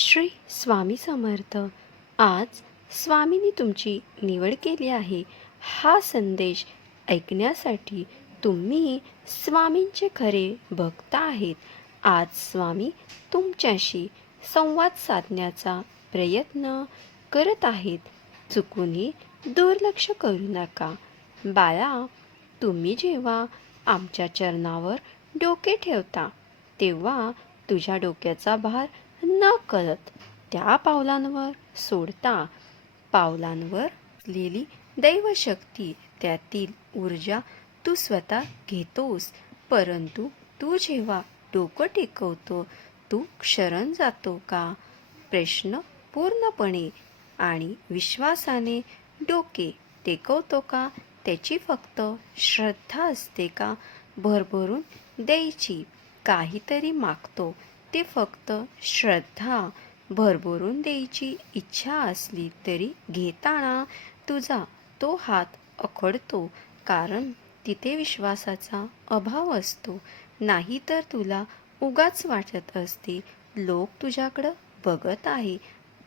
श्री स्वामी समर्थ. आज स्वामींनी तुमची निवड केली आहे. हा संदेश ऐकण्यासाठी तुम्ही स्वामींचे खरे भक्त आहेत. आज स्वामी तुमच्याशी संवाद साधण्याचा प्रयत्न करत आहेत. चुकूनही दुर्लक्ष करू नका. बाळा तुम्ही जेव्हा आमच्या चरणावर डोके ठेवता तेव्हा तुझ्या डोक्याचा भार न कळत त्या पावलांवर सोडता पावलांवर असलेली दैवशक्ती त्यातील ऊर्जा तू स्वतः घेतोस. परंतु तू जेव्हा डोकं टेकवतो तू क्षरण जातो का? प्रश्न पूर्णपणे आणि विश्वासाने डोके टेकवतो का? त्याची फक्त श्रद्धा असते का? भरभरून द्यायची. काहीतरी मागतो. ते फक्त श्रद्धा भरभरून द्यायची इच्छा असली तरी घेताना तुझा तो हात अखडतो कारण तिथे विश्वासाचा अभाव असतो. नाहीतर तुला उगाच वाटत असते लोक तुझ्याकडं बघत आहे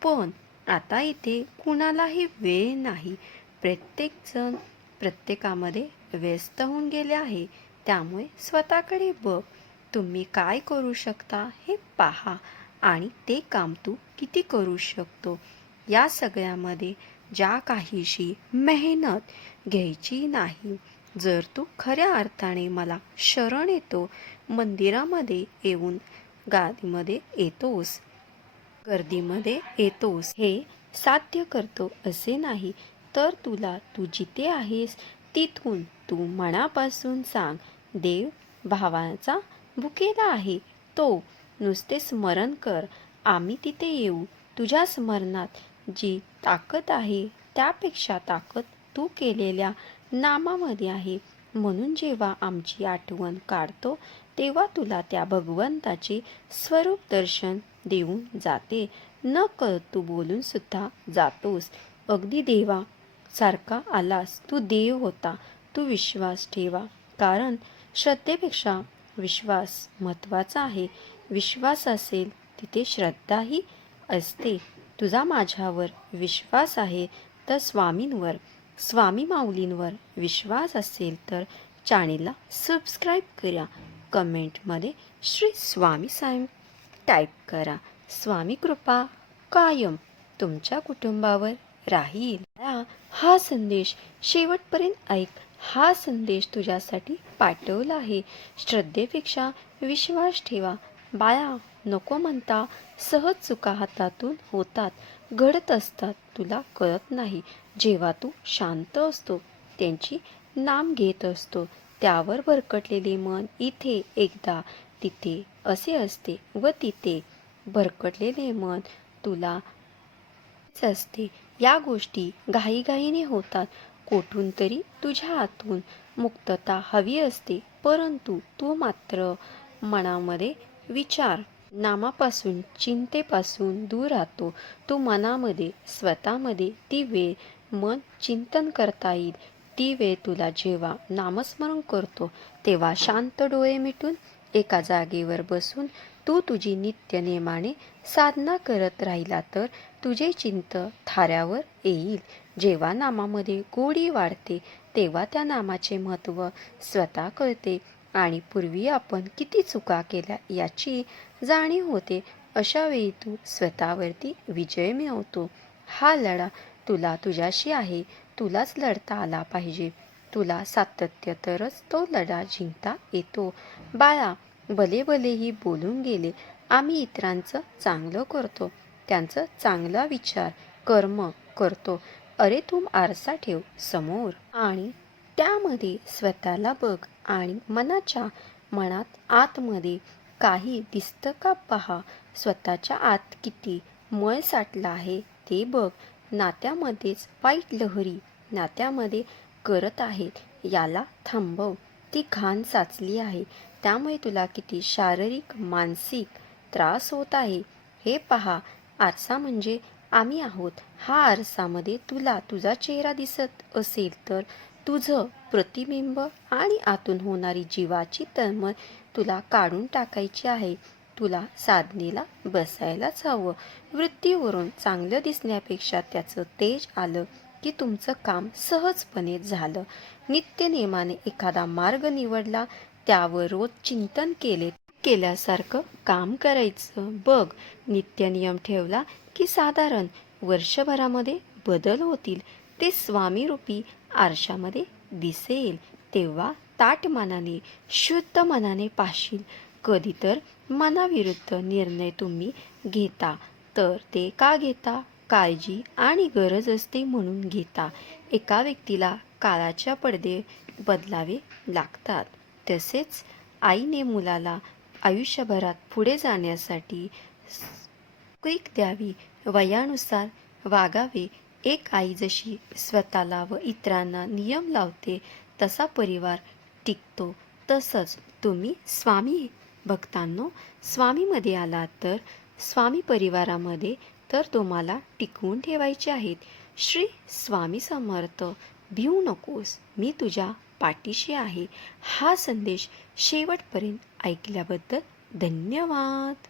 पण आता इथे कुणालाही वेळ नाही. प्रत्येकजण प्रत्येकामध्ये व्यस्त होऊन गेले आहे त्यामुळे स्वतःकडे बघ. तुम्ही काय करू शकता हे पहा आणि ते काम तू किती करू शकतो. या सगळ्यामध्ये ज्या काहीशी मेहनत घ्यायची नाही जर तू खऱ्या अर्थाने मला शरण येतो मंदिरामध्ये येऊन गादीमध्ये येतोस गर्दीमध्ये येतोस हे साध्य करतो असे नाही तर तुला तू जिथे आहेस तिथून तू मनापासून सांग देव भावाचा भुकेला आहे. तो नुसते स्मरण कर. आम्ही तिथे येऊ. तुझ्या स्मरणात जी ताकद आहे त्यापेक्षा ताकद तू केलेल्या नामामध्ये आहे. म्हणून जेव्हा आमची आठवण काढतो तेव्हा तुला त्या भगवंताचे स्वरूप दर्शन देऊन जाते. न कळत तू बोलून सुद्धा जातोस. अगदी देवा सारखा आलास. तू देव होता. तू विश्वास ठेवा. कारण श्रद्धेपेक्षा विश्वास महत्त्वाचा आहे. विश्वास असेल तिथे श्रद्धाही असते. तुझा माझ्यावर विश्वास आहे तर स्वामींवर स्वामी माऊलींवर विश्वास असेल तर चॅनेलला सबस्क्राईब करा. कमेंटमध्ये श्री स्वामी साहेब टाईप करा. स्वामी कृपा कायम तुमच्या कुटुंबावर राहील. हा संदेश शेवटपर्यंत ऐक. हा संदेश तुझ्यासाठी पाठवला आहे. श्रद्धेपेक्षा विश्वास ठेवा. बाया नको म्हणता. सहज चुका हातातून होतात. घडत असतात तुला कळत नाही. जेव्हा तू शांत असतो त्यांची नाम घेत असतो. त्यावर भरकटलेले मन इथे एकदा तिथे असे असते व तिथे. भरकटलेले मन तुला असते. या गोष्टी घाईघाईने होतात. कोठून तरी तुझ्या आतून मुक्तता हवी असते परंतु तू मात्र मनामध्ये विचार. नामापासून चिंतेपासून दूर राहतो. तू मनामध्ये स्वतःमध्ये ती वेळ मन चिंतन करता येईल. ती वेळ तुला जेव्हा नामस्मरण करतो तेव्हा शांत डोळे मिटून एका जागेवर बसून तू तुझी नित्य नियमाने साधना करत राहिला तर तुझे चिंत थाऱ्यावर येईल. जेव्हा नामामध्ये गोडी वाढते तेव्हा त्या नामाचे महत्त्व स्वतः कळते आणि पूर्वी आपण किती चुका केल्या याची जाणीव होते अशा वेळी तू स्वतःवरती विजय मिळवतो. हा लढा तुला तुझ्याशी आहे तुलाच लढता आला पाहिजे. तुला सातत्य तरच तो लढा जिंकता येतो. बाळा भले भलेही बोलून गेले आम्ही इतरांचं चांगलं करतो त्यांचं चांगला विचार कर्म करतो. अरे तू आरसा ठेव समोर. आणि त्यामध्ये स्वतःला बघ आणि मनाच्या मनात आतमध्ये काही दिसतं का पहा? स्वतःच्या आत किती मळ साठला आहे ते बघ. नात्यामध्येच वाईट लहरी नात्यामध्ये करत आहेत. याला थांबव. ती घाण साचली आहे. त्यामुळे तुला किती शारीरिक मानसिक त्रास होत आहे हे पहा. आरसा म्हणजे आम्ही आहोत. हा आरसामध्ये तुला तुझा चेहरा दिसत असेल तर तुझं प्रतिबिंब आणि आतून होणारी जीवाची तळमळ तुला काढून टाकायची आहे. तुला साधनेला बसायलाच हवं. वृत्तीवरून चांगलं दिसण्यापेक्षा त्याचं तेज आलं की तुमचं काम सहजपणे झालं. नित्यनेमाने एखादा मार्ग निवडला त्यावर रोज चिंतन केले. केल्यासारखं काम करायचं. बघ नित्य नियम ठेवला की साधारण वर्षभरामध्ये बदल होतील. ते स्वामीरूपी आरशामध्ये दिसेल. तेव्हा ताट मनाने शुद्ध मनाने पाशील कधी तर मनाविरुद्ध निर्णय तुम्ही घेता. तर ते का घेता? काळजी आणि गरज असते म्हणून घेता. एका व्यक्तीला काळाच्या पडदे बदलावे लागतात. तसेच आईने मुलाला आयुष्यभरात पुढे जाण्यासाठी क्विक द्यावी. वयानुसार वागावे. एक आई जशी स्वतःला व इतरांना नियम लावते तसा परिवार टिकतो. तसंच तुम्ही स्वामी भक्तांनो स्वामीमध्ये आलात तर स्वामी परिवारामध्ये तर तुम्हाला टिकवून ठेवायचे आहेत. श्री स्वामी समर्थ. भिवू नकोस. मी तुझ्या पाठीशी आहे. हा संदेश शेवटपर्यंत ऐकल्याबद्दल धन्यवाद.